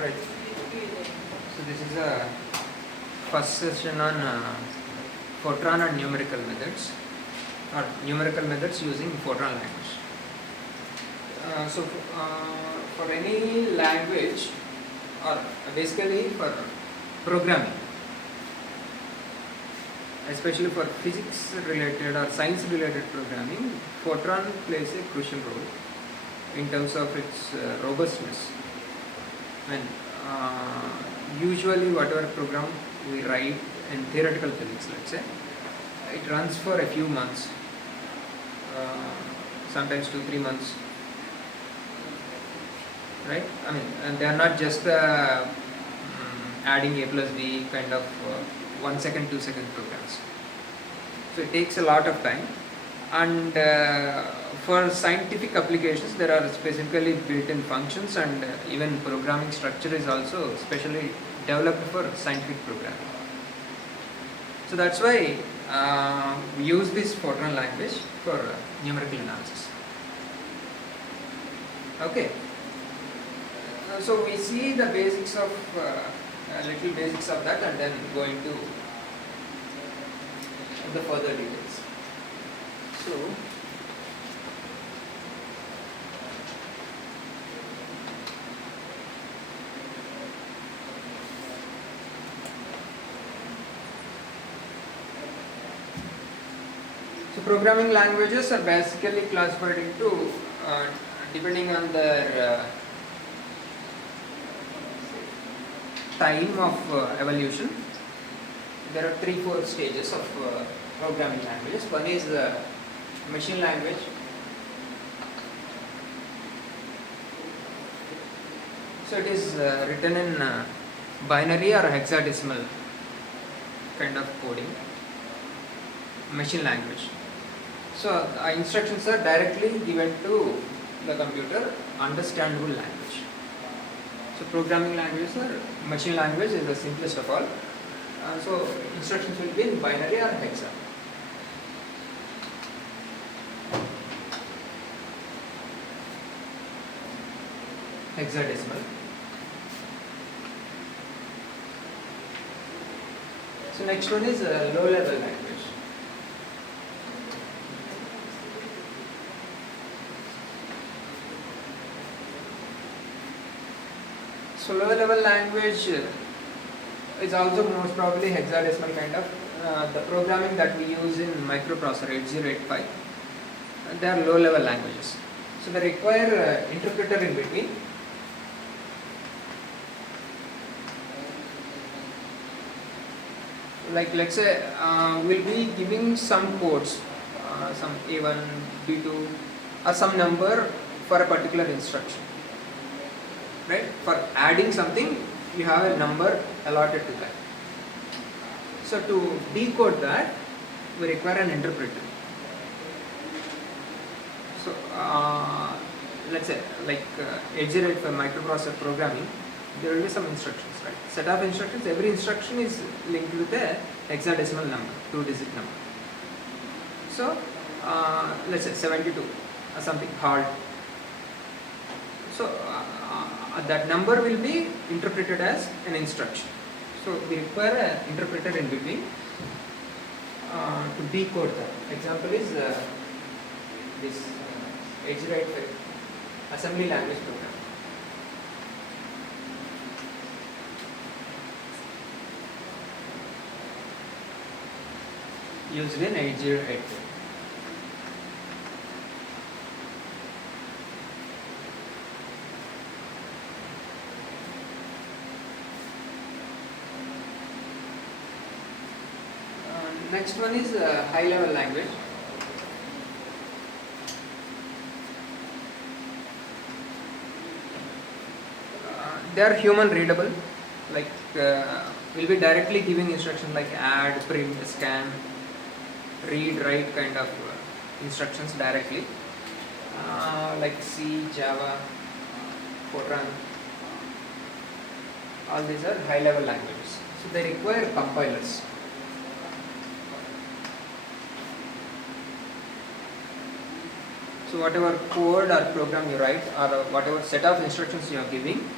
Right. So this is a first session on Fortran and numerical methods, or numerical methods using Fortran language. For any language, or basically for programming, especially for physics related or science related programming, Fortran plays a crucial role in terms of its robustness. And usually whatever program we write in theoretical physics, let's say, it runs for a few months, sometimes 2-3 months, right? I mean, and they are not just adding a plus b kind of 1 second, 2 second programs. So it takes a lot of time, and for scientific applications there are specifically built-in functions, and even programming structure is also specially developed for scientific programming. So that's why we use this Fortran language for numerical analysis. Okay. So we see the basics of little basics of that, and then go into the further details. So programming languages are basically classified into, depending on their time of evolution, there are 3-4 stages of programming languages. One is machine language. So it is written in binary or hexadecimal kind of coding. Machine language. So instructions are directly given to the computer, understandable language. So programming languages are, machine language is the simplest of all. So instructions will be in binary or hexa. Hexadecimal. So next one is low level language. So low level language is also most probably hexadecimal kind of. The programming that we use in microprocessor 8085, they are low level languages. So they require interpreter in between. Like let's say we'll be giving some codes, some A1, B2 or some number for a particular instruction. Right? For adding something, you have a number allotted to that. So to decode that, we require an interpreter. So let's say like 8085 microprocessor programming, there will be some instructions, right? Set of instructions. Every instruction is linked with a hexadecimal number, 2-digit number. So let's say 72 or something hard. So that number will be interpreted as an instruction. So we require an interpreter in between to decode that. Example is this 8085 assembly language program. Used in 8085. Next one is high level language. They are human readable, like we'll be directly giving instructions like add, print, scan, read, write kind of instructions directly, like C, Java, Fortran. All these are high level languages. So they require compilers. So whatever code or program you write, or whatever set of instructions you are giving,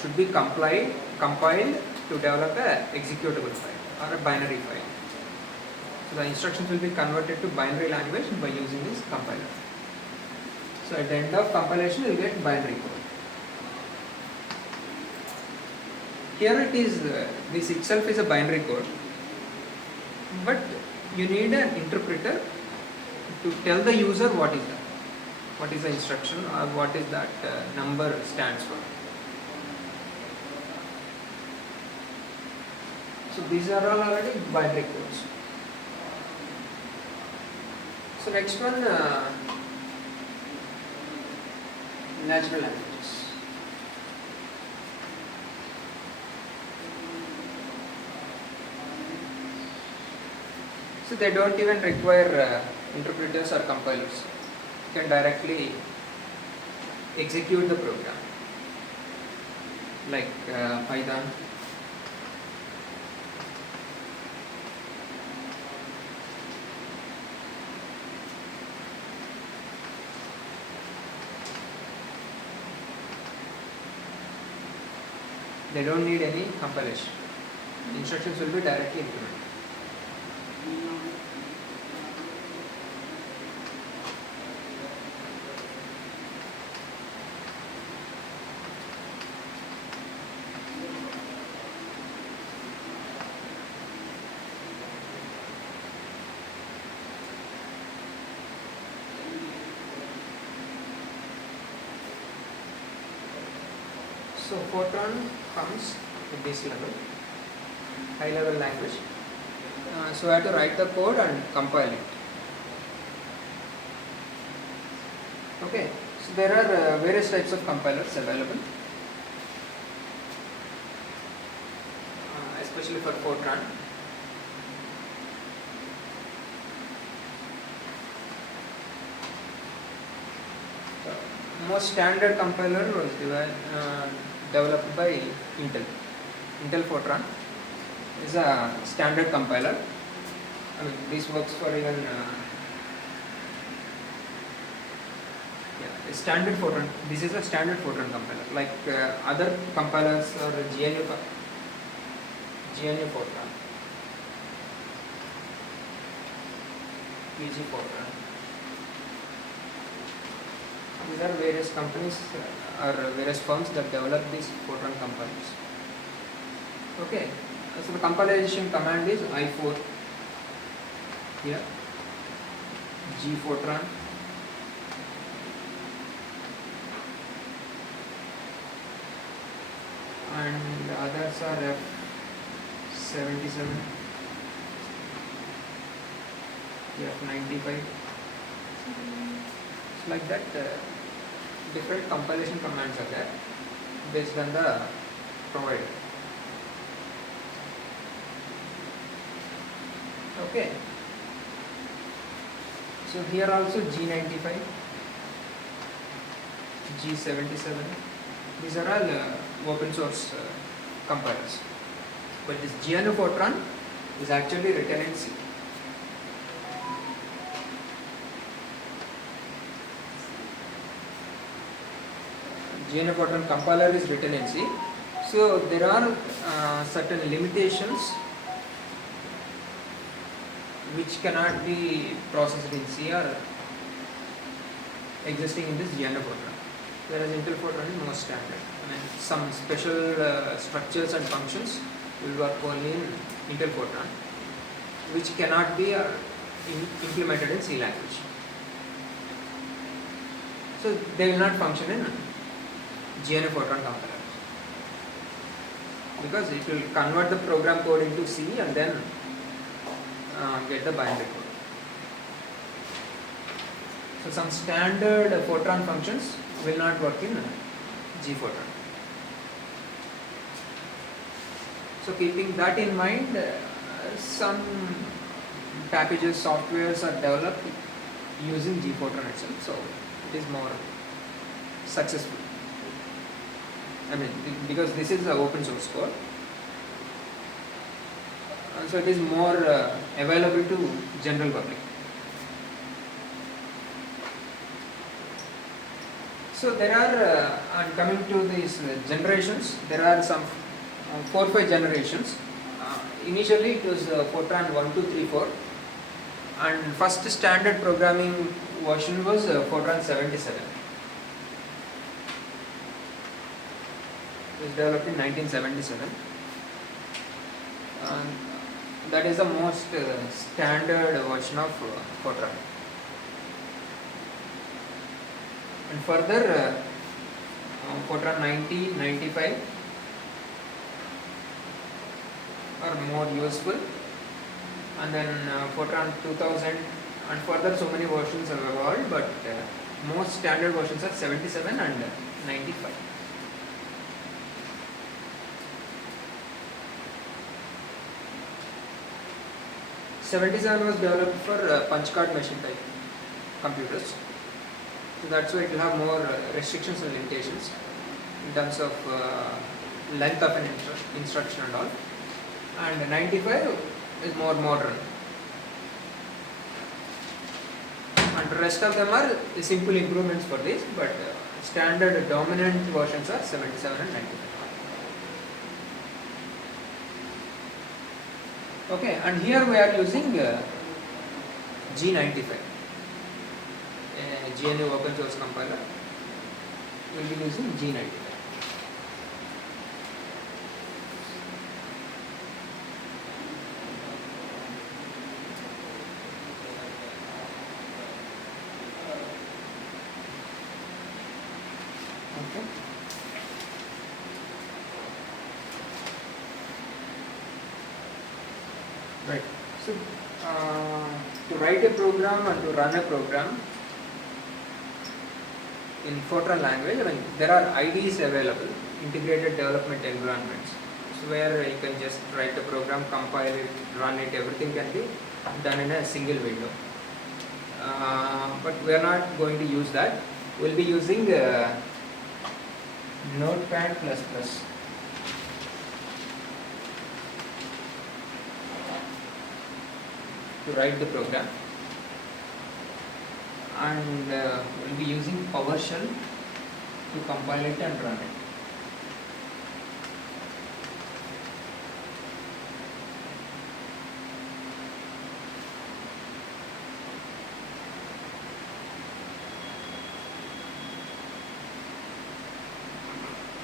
should be compiled to develop a executable file or a binary file. So the instructions will be converted to binary language by using this compiler. So at the end of compilation, you will get binary code. Here it is, this itself is a binary code, but you need an interpreter to tell the user what is that, what is the instruction or what is that number stands for. So these are all already binary codes. So next one, natural languages. So they don't even require interpreters or compilers. You can directly execute the program, like Python. They don't need any compilation. Instructions will be directly implemented. So Fortran comes at this level, high level language. So I have to write the code and compile it. Okay, so there are various types of compilers available, especially for Fortran. Most standard compiler was developed by Intel. Intel Fortran is a standard compiler. I mean, this works for even standard Fortran. This is a standard Fortran compiler. Like other compilers or GNU Fortran, PG Fortran. These are various companies or various firms that develop these Fortran compilers. Okay, so the compilation command is i4 here, G Fortran, and others are F77, F95. So like that, different compilation commands are there based on the provider. Okay. So here also G95, G77. These are all open source compilers. But this GNU Fortran is actually written in C. GNU Fortran compiler is written in C. So there are certain limitations which cannot be processed in C or existing in this GNU Fortran. Whereas Intel Fortran is more standard. I mean, some special structures and functions will work only in Intel Fortran, which cannot be implemented in C language. So they will not function in GNU Fortran compiler, because it will convert the program code into C and then get the binary code. So some standard Fortran functions will not work in G Fortran. So keeping that in mind, some packages, softwares are developed using G Fortran itself, so it is more successful. I mean, because this is an open source code, so it is more available to general public. So there are, and coming to these generations, there are some 4-5 generations. Initially it was Fortran 1, 2, 3, 4, and first standard programming version was Fortran 77. It was developed in 1977. And that is the most standard version of Fortran. And further, Fortran 90, 95 are more useful, and then Fortran 2000, and further so many versions have evolved, but most standard versions are 77 and 95. '77 was developed for punch card machine type computers. So that's why it will have more restrictions and limitations in terms of length of an instruction and all. And 95 is more modern. And the rest of them are simple improvements for this, but standard dominant versions are 77 and 95. Okay, and here we are using G95. GNU open source compiler. We will be using G95. Okay. Right. So to write a program and to run a program in Fortran language, there are IDEs available, integrated development environments, so where you can just write a program, compile it, run it, everything can be done in a single window. But we are not going to use that. We will be using Notepad++. To write the program, and we'll be using PowerShell to compile it and run it.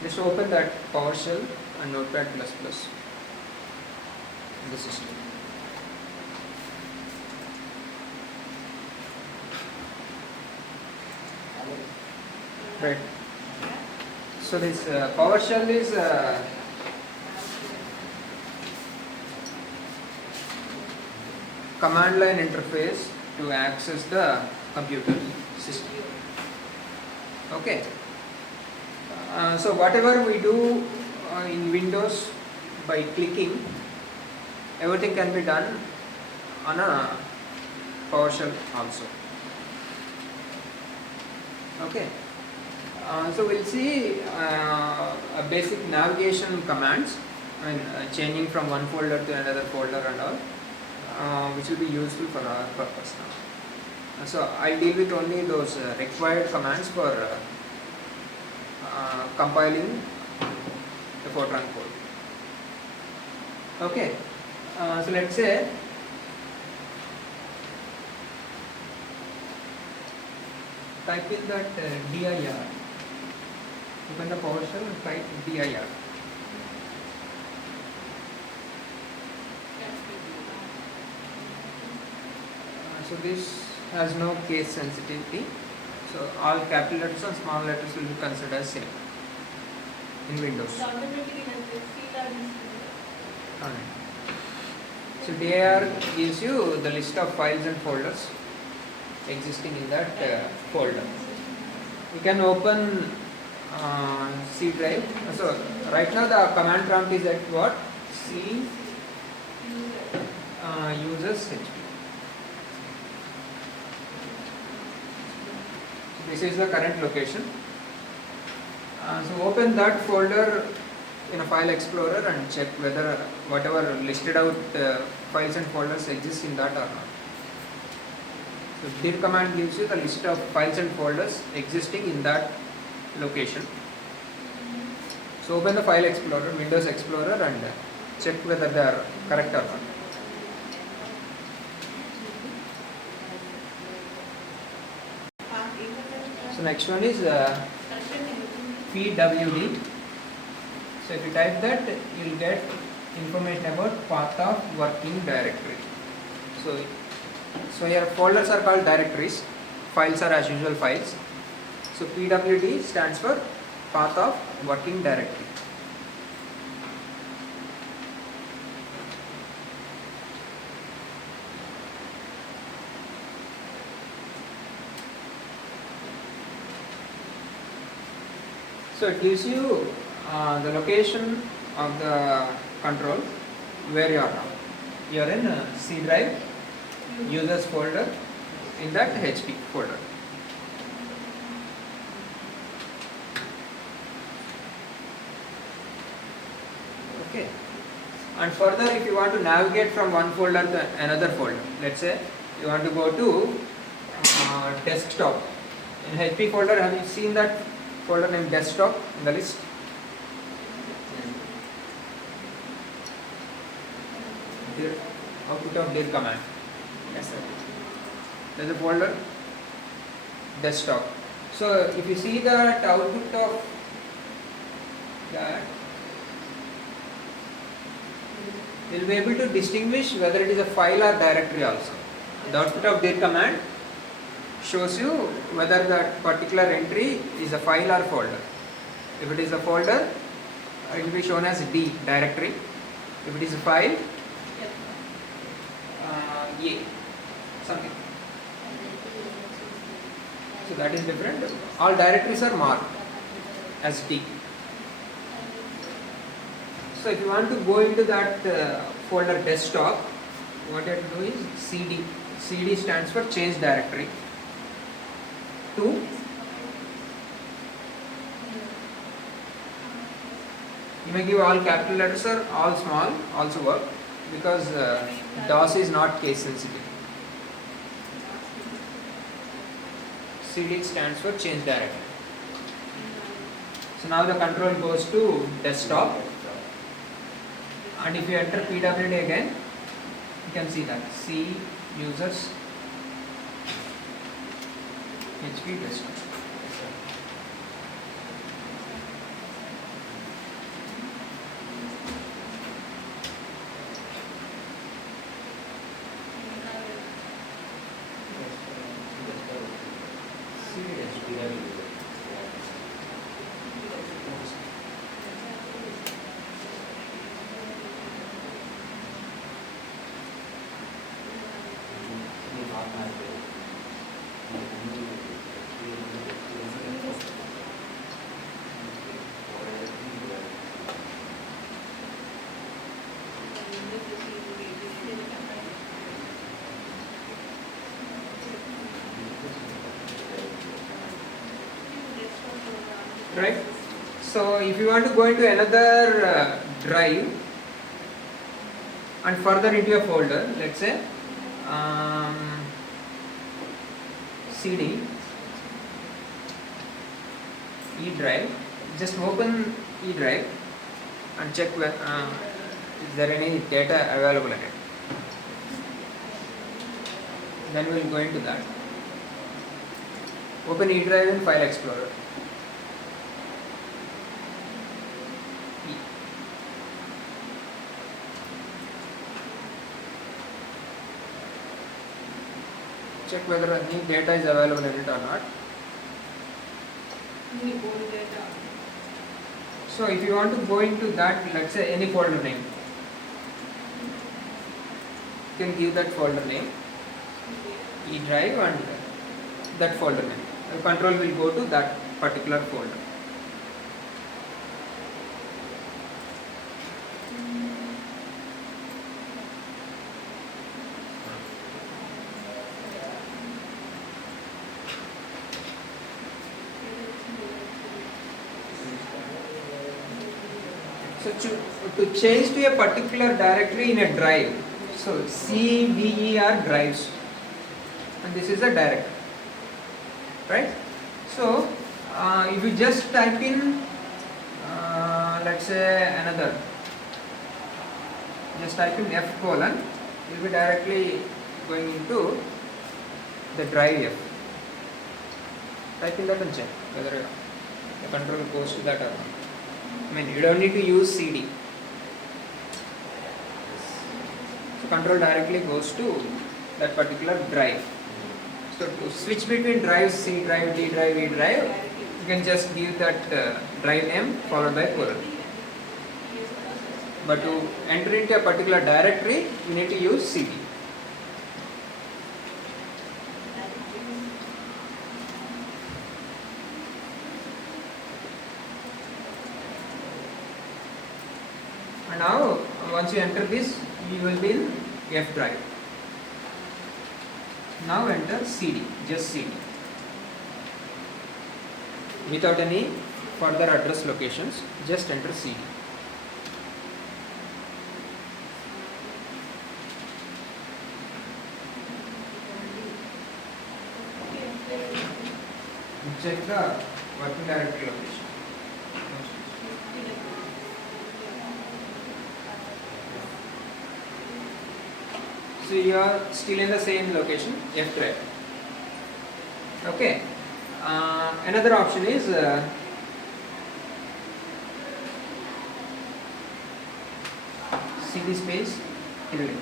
Just open that PowerShell and Notepad++ in the system. Right. So this PowerShell is command line interface to access the computer system. Okay. So whatever we do in Windows by clicking, everything can be done on a PowerShell also. Okay. So we'll see a basic navigation commands, changing from one folder to another folder and all, which will be useful for our purpose now. So I'll deal with only those required commands for compiling the Fortran code. Okay. So let's say type in that dir. Open the PowerShell and type dir. So this has no case sensitivity. So all capital letters and small letters will be considered as same in Windows. Alright. So dir gives you the list of files and folders existing in that folder. You can open C drive. So right now the command prompt is at what? C users HP. This is the current location. So open that folder in a file explorer and check whether whatever listed out files and folders exist in that or not. So dir command gives you the list of files and folders existing in that location. So open the file explorer, Windows Explorer, and check whether they are correct or not. So next one is PWD. So if you type that, you will get information about path of working directory. So here folders are called directories, files are as usual files. So PWD stands for path of working directory. So it gives you the location of the control where you are now. You are in C drive, users folder, in that HP folder. Okay. And further, if you want to navigate from one folder to another folder, let's say you want to go to desktop. In HP folder, have you seen that folder named desktop in the list? Output of dir command. Yes, sir. There's a folder desktop. So if you see that output of that, you'll be able to distinguish whether it is a file or directory also. The output of dir command shows you whether that particular entry is a file or folder. If it is a folder, it will be shown as D, directory. If it is a file, A, something. So that is different. All directories are marked as D. So if you want to go into that folder desktop, what you have to do is CD. CD stands for change directory. 2. You may give all capital letters or all small, also work, because DOS is not case sensitive. CD stands for change directory. So now the control goes to desktop, and if you enter PWD again, you can see that C users HP desktop. Right? So if you want to go into another drive and further into a folder, let's say CD E drive, just open E drive and check when, is there any data available in it. Then we will go into that. Open E drive in File Explorer. Check whether any data is available in it or not. So if you want to go into that, let's say any folder name, you can give that folder name, E drive, and that folder name. The control will go to that particular folder. So to change to a particular directory in a drive, so CVE are drives, and this is a directory, right? So If you just type in, let's say another, just type in F colon, you'll be directly going into the drive F. Type in that and check whether the control goes to that or not. I mean, you don't need to use CD. So control directly goes to that particular drive. So to switch between drives, C drive, D drive, E drive, you can just give that drive name followed by colon. But to enter into a particular directory, you need to use CD. And now, once you enter this, you will be in F drive. Now enter CD, just CD. Without any further address locations, just enter CD. Check the working directory location. So you are still in the same location, F drive. Okay. Another option is CD space tilde.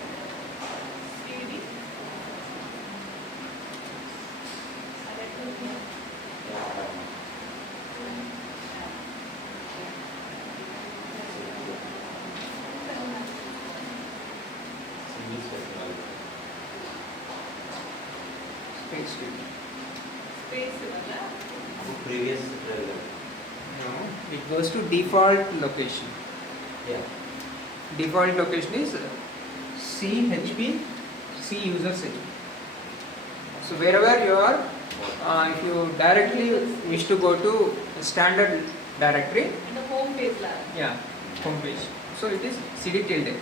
Space tilde. Previous No, it goes to default location. yeah. Default location is CHP, C users HP. So wherever you are, if you directly wish to go to standard directory, In the home page lab. yeah, home page. So it is CD tilde.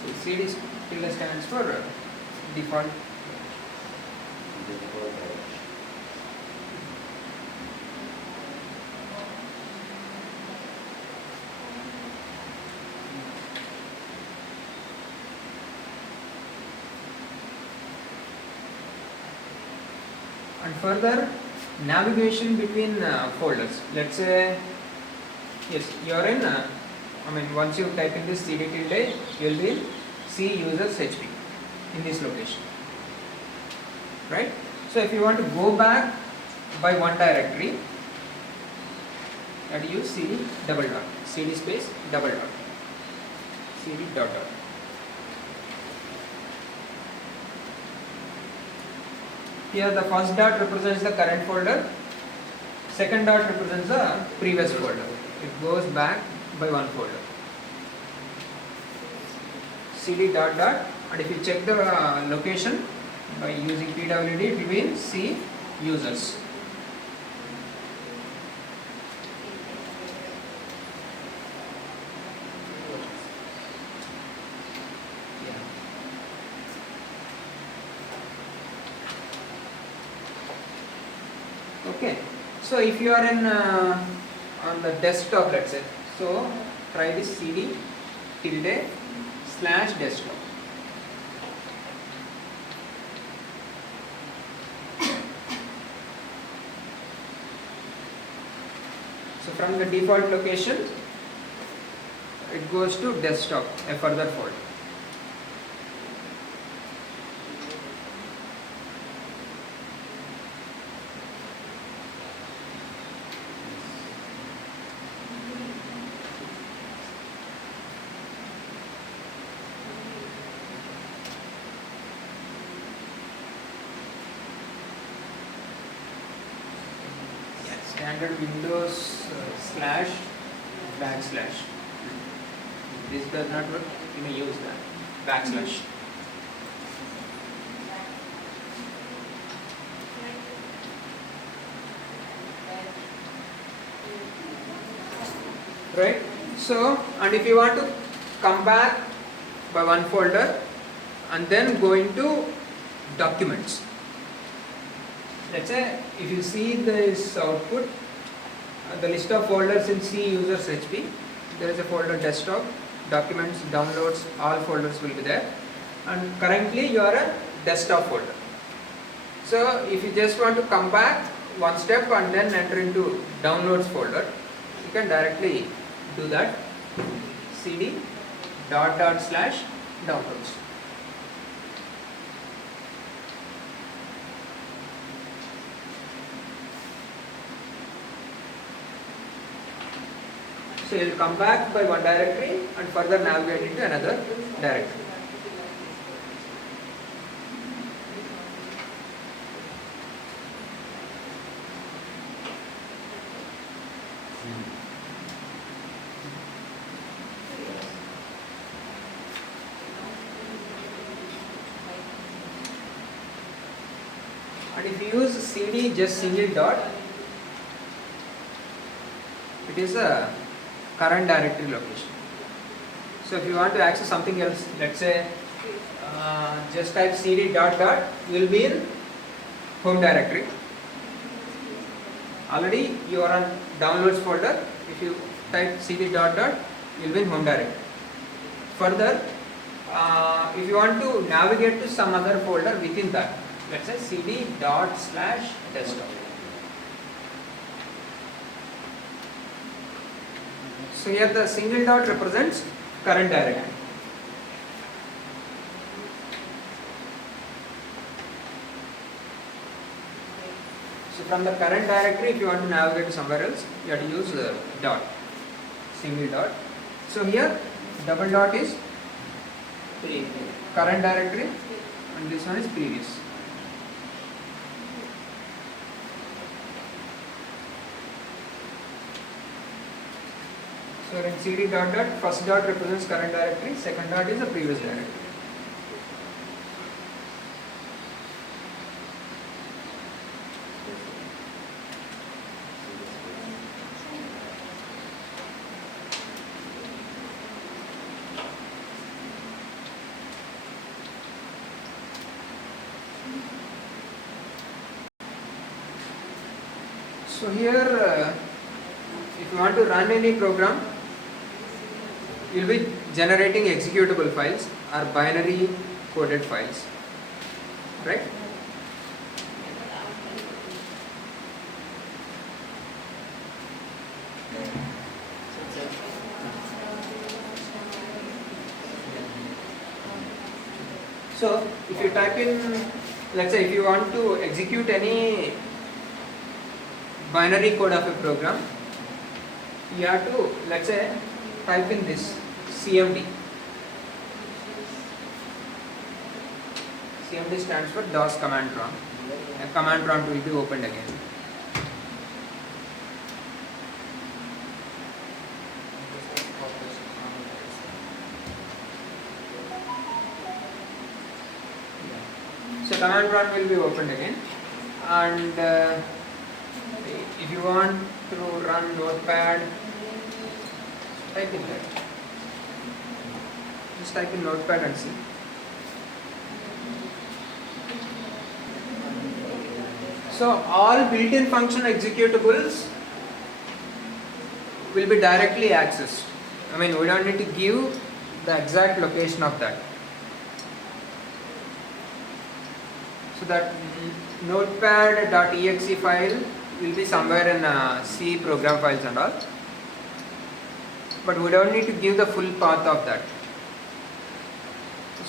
So CD tilde stands for default. And further navigation between folders. Let's say, yes, you are in, once you type in this CD tilde, you will be in C users HP in this location. Right? So if you want to go back by one directory, you have to use CD double dot, CD space double dot, CD dot dot. Here the first dot represents the current folder, second dot represents the previous folder. It goes back by one folder. CD dot dot, and if you check the location by using PWD, it will be in C users. Okay, so if you are in on the desktop, let's say, so try this CD tilde slash desktop. So from the default location, it goes to desktop, a further folder. Standard Windows slash backslash. This does not work, you may use that backslash. Right? So, and if you want to come back by one folder and then go into documents. let's say if you see this output, the list of folders in C users HP, there is a folder desktop, documents, downloads, all folders will be there, and currently you are a desktop folder. So if you just want to come back one step and then enter into downloads folder, you can directly do that. CD // downloads. So you will come back by one directory and further navigate into another directory. And if you use CD just single dot, it is a current directory location. So if you want to access something else, let's say just type CD dot, you will be in home directory. Already you are on downloads folder. If you type CD dot, you will be in home directory. Further, if you want to navigate to some other folder within that, let's say CD / desktop. So here the single dot represents current directory. So from the current directory, if you want to navigate to somewhere else, you have to use dot, single dot. So here double dot is current directory and this one is previous. So in CD dot, first dot represents current directory, second dot is the previous directory. So here, if you want to run any program, you will be generating executable files or binary coded files, right? So if you type in, let's say if you want to execute any binary code of a program, you have to, let's say, type in this CMD. CMD stands for DOS command prompt. A command prompt will be opened again. So command prompt will be opened again, and if you want to run Notepad, type in that. Just type in Notepad and see. So all built-in function executables will be directly accessed. I mean, we don't need to give the exact location of that. So that notepad.exe file will be somewhere in C program files and all. But we don't need to give the full path of that.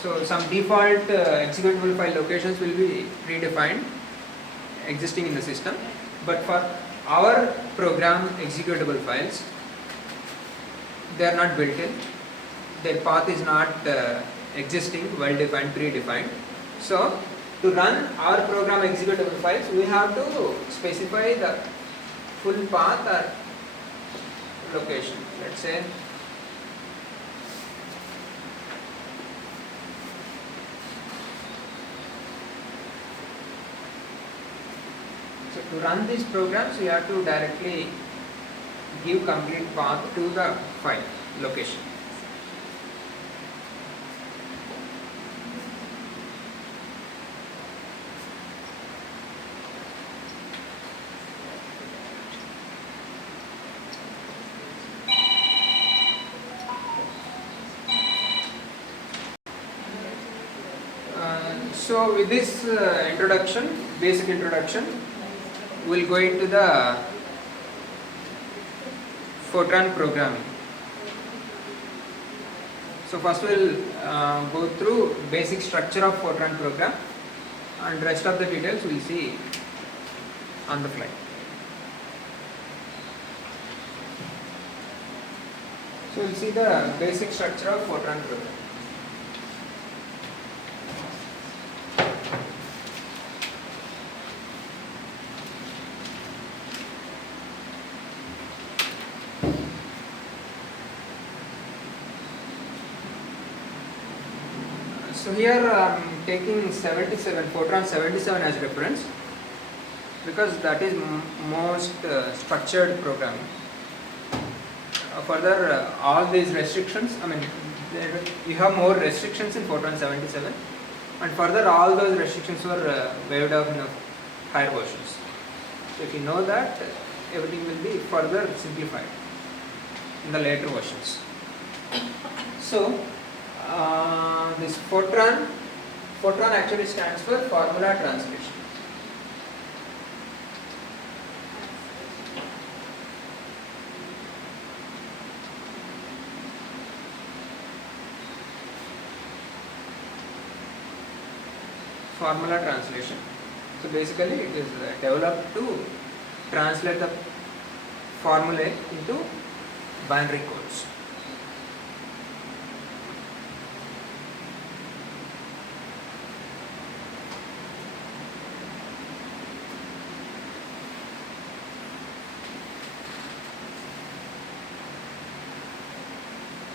So some default executable file locations will be predefined, existing in the system. But for our program executable files, they are not built in. Their path is not existing, well defined, predefined. So to run our program executable files, we have to specify the full path or location. Let's say so to run these programs, we have to directly give complete path to the file location. So with this introduction, basic introduction, we'll go into the Fortran programming. So first we'll go through basic structure of Fortran program, and rest of the details we'll see on the fly. So we'll see the basic structure of Fortran program. So here I am taking 77, Fortran 77 as reference because that is most structured programming. Further, all these restrictions, you have more restrictions in Fortran 77, and further all those restrictions were waived off in higher versions. So if you know that, everything will be further simplified in the later versions. So this Fortran actually stands for formula translation. Formula translation. So basically it is developed to translate the formulae into binary codes.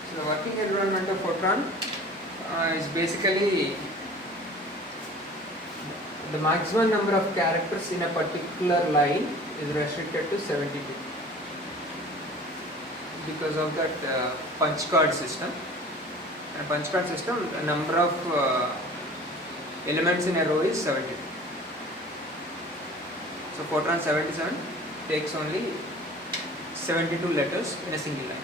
So the working environment of Fortran is basically the maximum number of characters in a particular line is restricted to 72 because of that punch card system. In a punch card system, the number of elements in a row is 72. So Fortran 77 takes only 72 letters in a single line.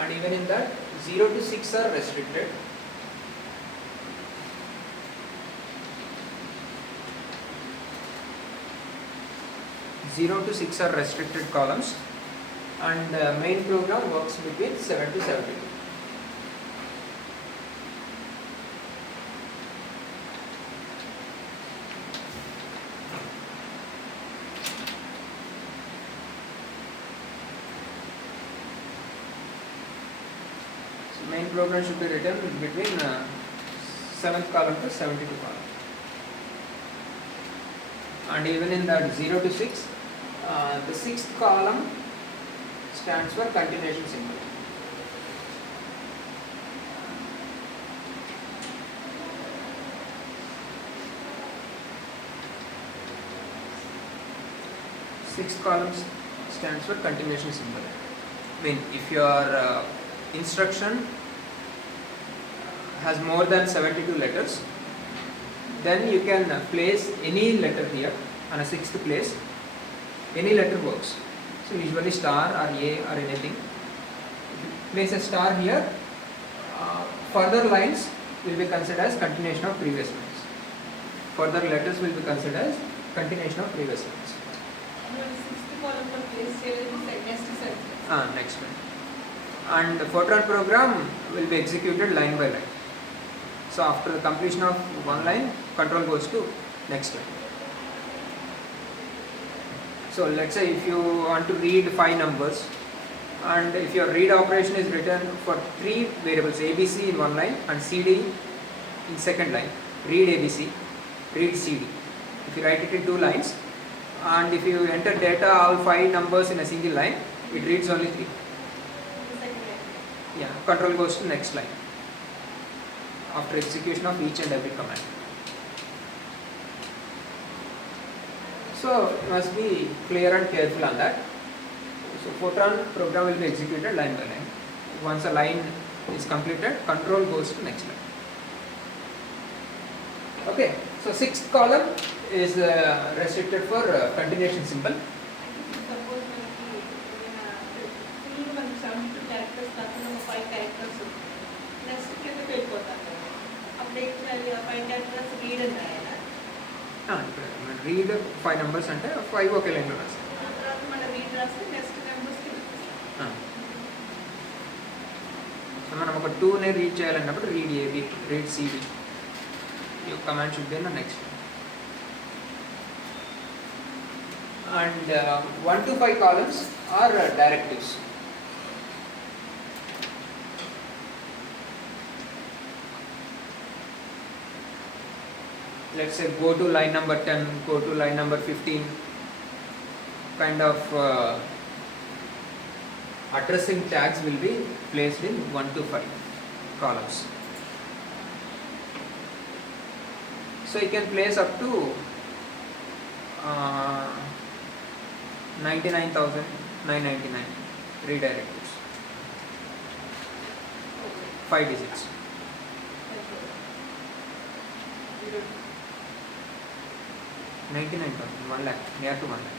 And even in that, 0 to 6 are restricted. Zero to 6 are restricted columns, and the main program works between 7 to 72. Main program should be written between 7th column to 72 column. And even in that 0 to 6, the 6th column stands for continuation symbol. Sixth column stands for continuation symbol. If your instruction has more than 72 letters, then you can place any letter here on a 6th place. Any letter works. So usually star or A or anything. If you place a star here, further lines will be considered as continuation of previous lines. Further letters will be considered as continuation of previous lines. Next one. And the Fortran program will be executed line by line. So after the completion of one line, control goes to next line. So let's say if you want to read 5 numbers, and if your read operation is written for 3 variables, ABC in one line and CD in second line, read ABC, read CD. If you write it in 2 lines, and if you enter data all 5 numbers in a single line, it reads only 3. Yeah, control goes to next line after execution of each and every command. So you must be clear and careful on that. So Fortran program will be executed line by line. Once a line is completed, control goes to next line. Okay, so 6th column is restricted for continuation symbol. Suppose read 5 numbers అంటే 5 ఒకే లైన్లో రాస్తాం. తర్వాత మళ్ళీ read రాస్తే next నెంబర్స్కి so మనం ఒక 2ని రీడ్ చేయాలన్నప్పుడు రీడ్ ఏబి, రీడ్ సిబి. ఈ command should be in the next. And 1 to 5 columns are directives. Let's say go to line number 10, go to line number 15, kind of addressing tags will be placed in 1 to 5 columns. So you can place up to 99,999 redirectives, 5 digits. 99,000, 1 lakh, near to 1 lakh.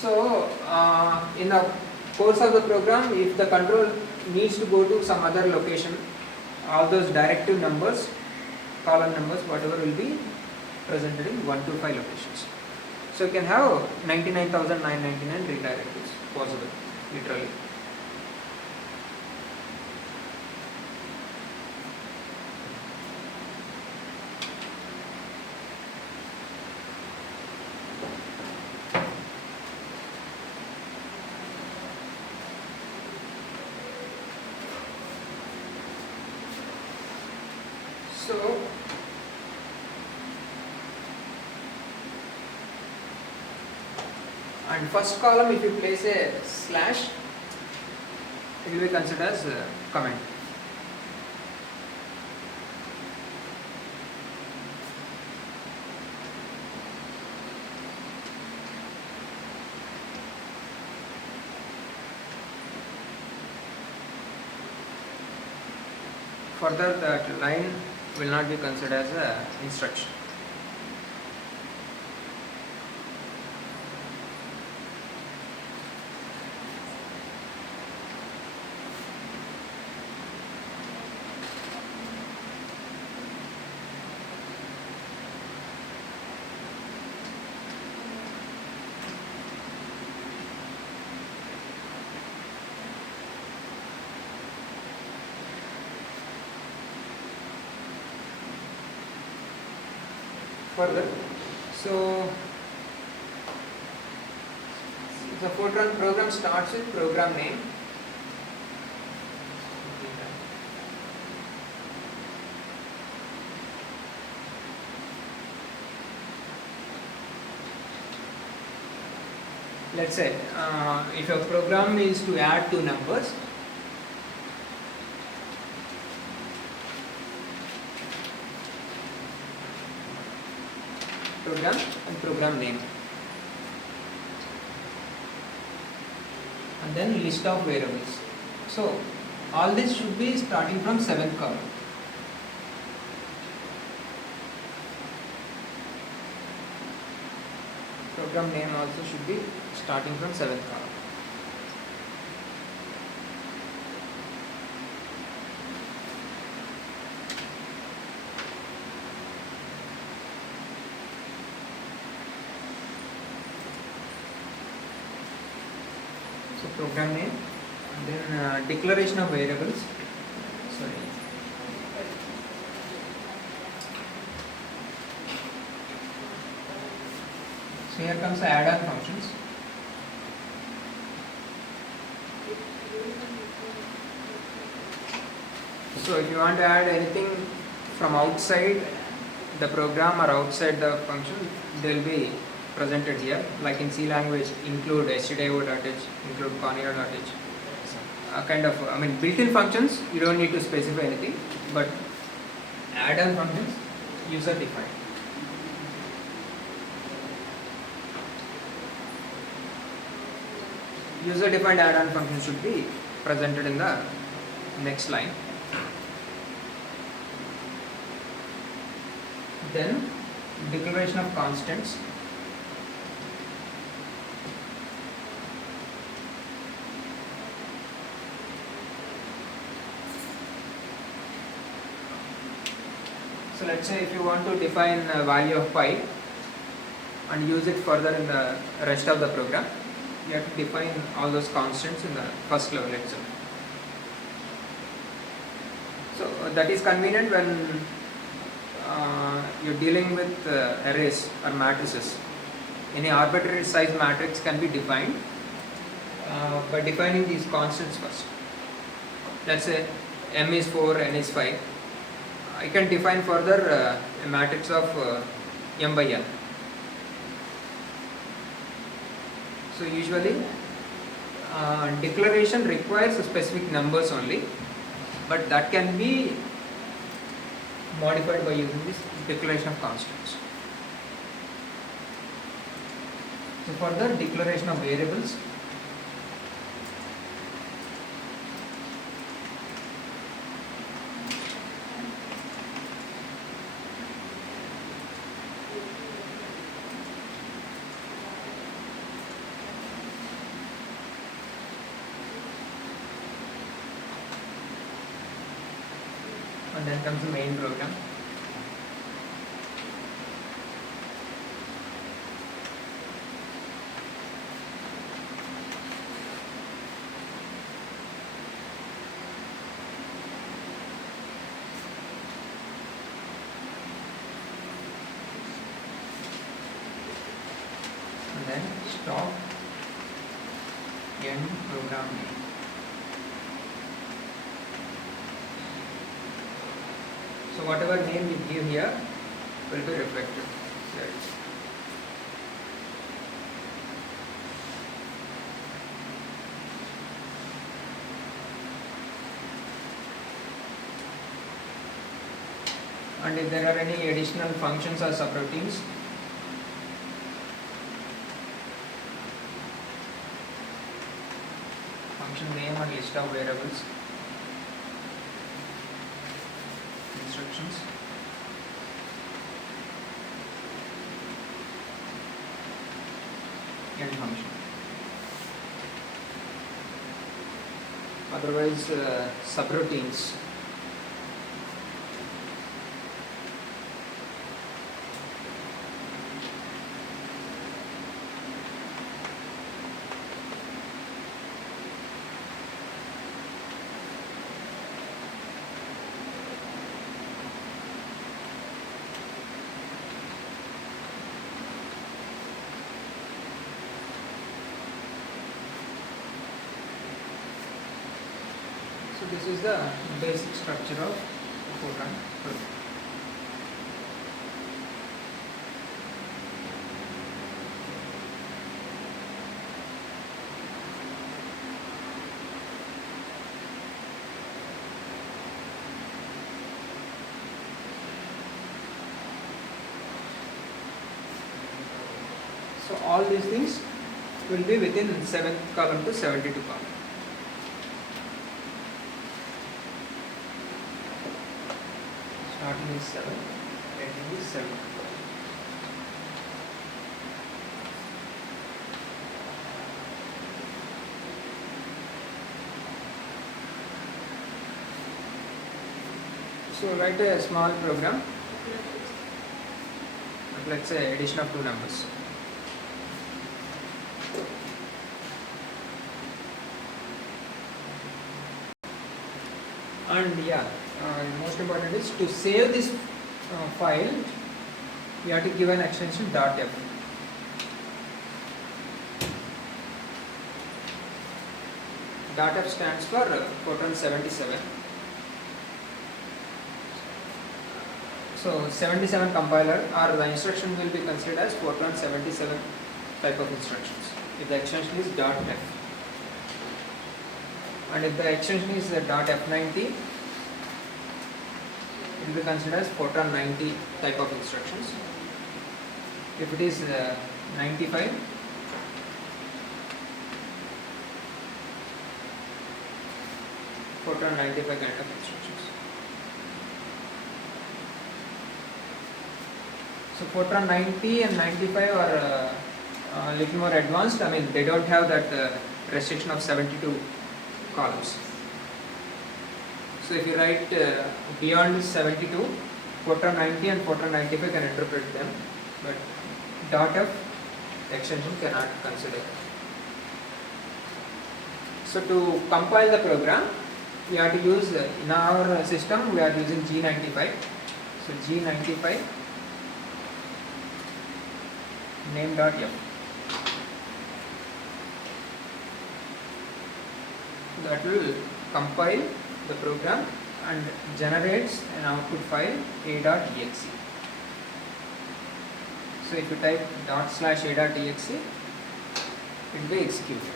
So in the course of the program, if the control needs to go to some other location, all those directive numbers, column numbers, whatever will be presented in 1 to 5 locations. So you can have 99,999 redirectives possible, literally. So and first column, if you place a slash, it will be considered as a comment. Further, that line will not be considered as a instruction. Further, so the Fortran program starts with program name. Let's say if your program is to add 2 numbers, program and program name, and then list of variables. So all this should be starting from 7th column. Program name also should be starting from 7th column. So program name, and then declaration of variables. Sorry. So here comes the add-on functions. So if you want to add anything from outside the program or outside the function, they will be presented here. Like in C language, include stdio.h, include conio.h. Kind of, built-in functions, you don't need to specify anything, but add-on functions, user-defined. User-defined add-on function should be presented in the next line. Then declaration of constants. So let's say if you want to define a value of pi and use it further in the rest of the program, you have to define all those constants in the first level itself. So that is convenient when you're dealing with arrays or matrices. Any arbitrary size matrix can be defined by defining these constants first. Let's say m is 4, n is 5. I can define further a matrix of m by n. So usually declaration requires specific numbers only, but that can be modified by using this declaration of constants. So further, declaration of variables. And then comes the main program. And then stop end program name. So whatever name you give here will be reflected here. And if there are any additional functions or subroutines, function name and list of variables, instructions, end function. Otherwise, subroutines. So this is the basic structure of Fortran. So all these things will be within 7th column to 72 column. Starting is 7, ending is 7. So write a small program, let's say addition of two numbers. And yeah, most important is to save this file, you have to give an extension .f. .f stands for Fortran 77. So 77 compiler or the instruction will be considered as Fortran 77 type of instructions if the extension is .f. And if the extension is .f90, it will be considered as Fortran 90 type of instructions. If it is 95, Fortran 95 kind of instructions. So Fortran 90 and 95 are a little more advanced. I mean, they don't have that restriction of 72 columns. So if you write beyond 72, Fortran 90 and Fortran 95 can interpret them, but .f extension cannot consider. So to compile the program, we have to use, in our system we are using G95. So G95 name.f. That will compile the program and generates an output file a.exe. So if you type /a.exe, it will be executed.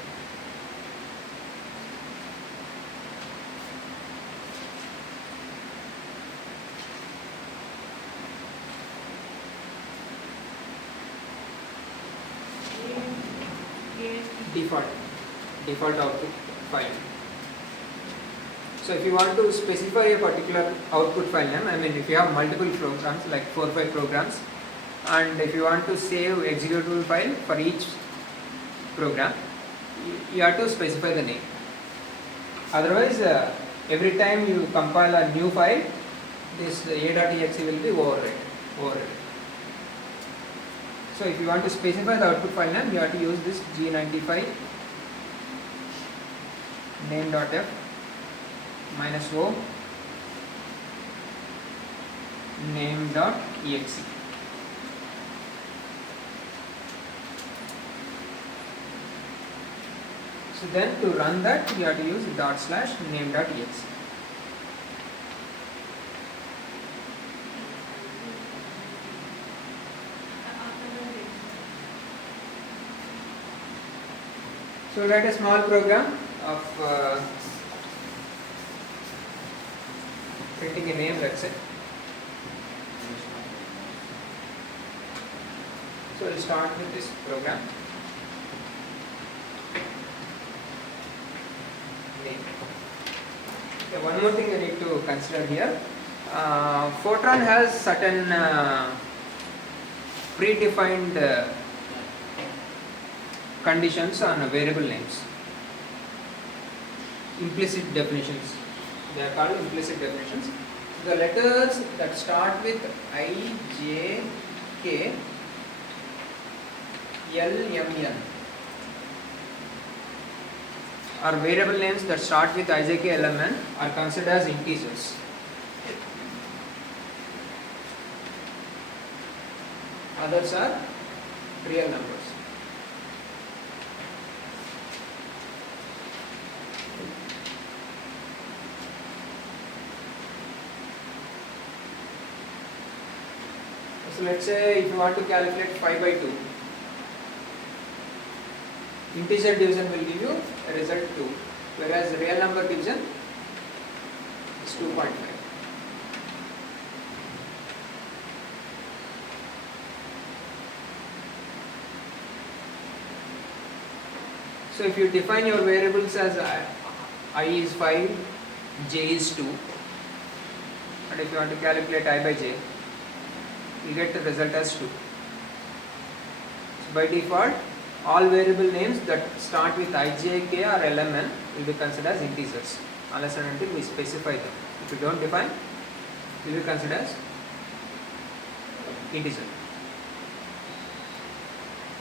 Default output file. So if you want to specify a particular output file name, I mean if you have multiple programs like 4 or 5 programs, and if you want to save executable file for each program, you have to specify the name. Otherwise, every time you compile a new file, this a.exe will be overridden. So if you want to specify the output file name, you have to use this G95 name.f -o name.exe. So then to run that, you have to use /name.exe. So write a small program of printing a name, let's say. So we'll start with this program. Name. Okay, one more thing you need to consider here. Fortran has certain predefined conditions on variable names. Implicit definitions. They are called implicit definitions. The letters that start with I, J, K, L, M, N are variable names that start with I, J, K, L, M, N are considered as integers. Others are real numbers. So let's say if you want to calculate 5 by 2, integer division will give you a result 2, whereas real number division is 2.5. So if you define your variables as I is 5, J is 2, and if you want to calculate I by J, you get the result as 2. So by default, all variable names that start with I, J, K or L, M, N will be considered as integers unless and until we specify them. If you don't define, they will be considered as integer.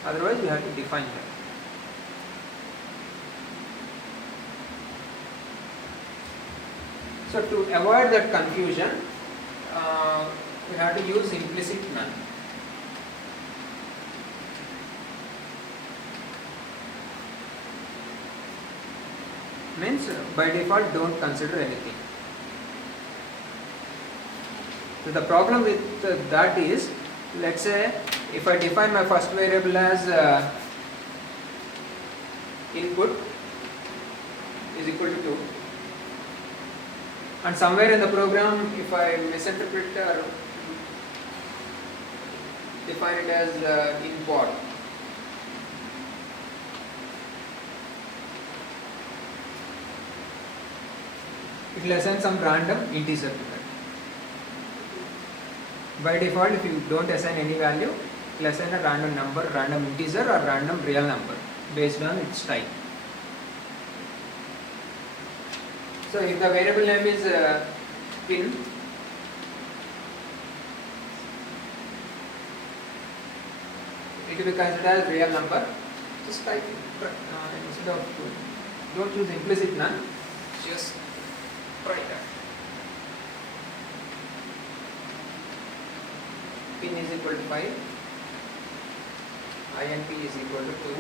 Otherwise, you have to define them. So to avoid that confusion, we have to use implicit none. Means by default don't consider anything. So the problem with that is, let's say if I define my first variable as input is equal to 2, and somewhere in the program if I misinterpret or define it as import, it will assign some random integer to that. By default, if you don't assign any value, it will assign a random number, random integer or random real number based on its type. So if the variable name is pin, will be considered as real number. Just type instead of don't use implicit none. Just try that. Pin is equal to 5. INP is equal to 2.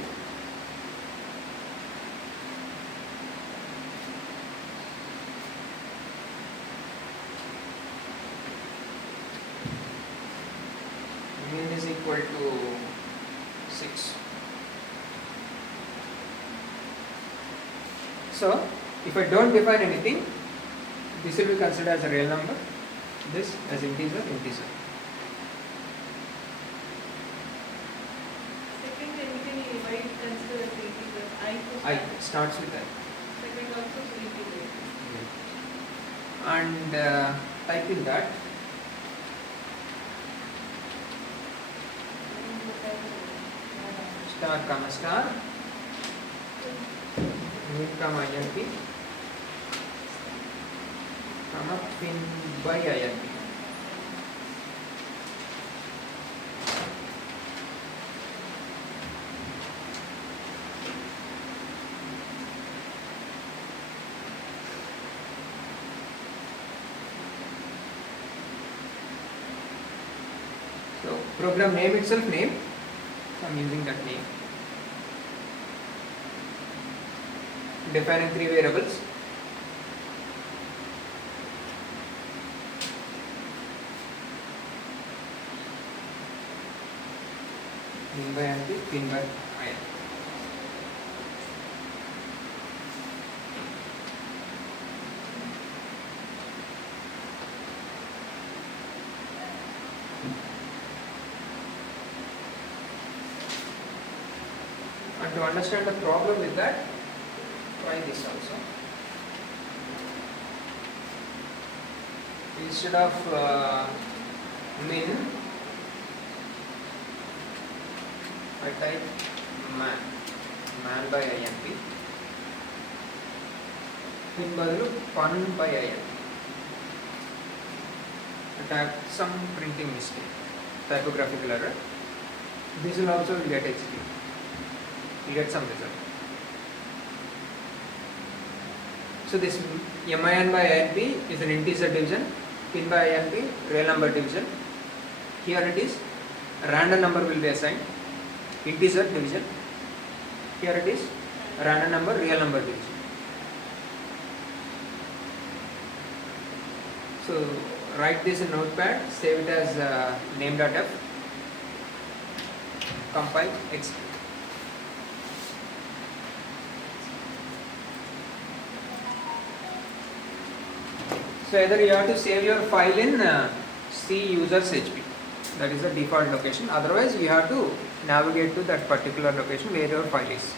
Min is equal to 6. So, if I don't define anything, this will be considered as a real number, this as integer. Second entity, why it considered as integer? I starts with I. Second also integer. And type in that. Star comma star, min comma INP, comma pin by INP. So program name itself name. So I'm using that name. Defining 3 variables. Min by INP, pin by INP. And to understand the problem with that, try this also. Instead of min, I type man by INP. Pin బదులు pun by INP. I type some printing mistake, typographical error. This will also get HP. You get some result. So this min by INP is an integer division, pin by INP real number division. Here it is random number will be assigned, integer division. Here it is random number, real number division. So write this in notepad, save it as name.f, compile, execute. So either you have to save your file in C users HP, that is the default location. Otherwise you have to navigate to that particular location where your file is.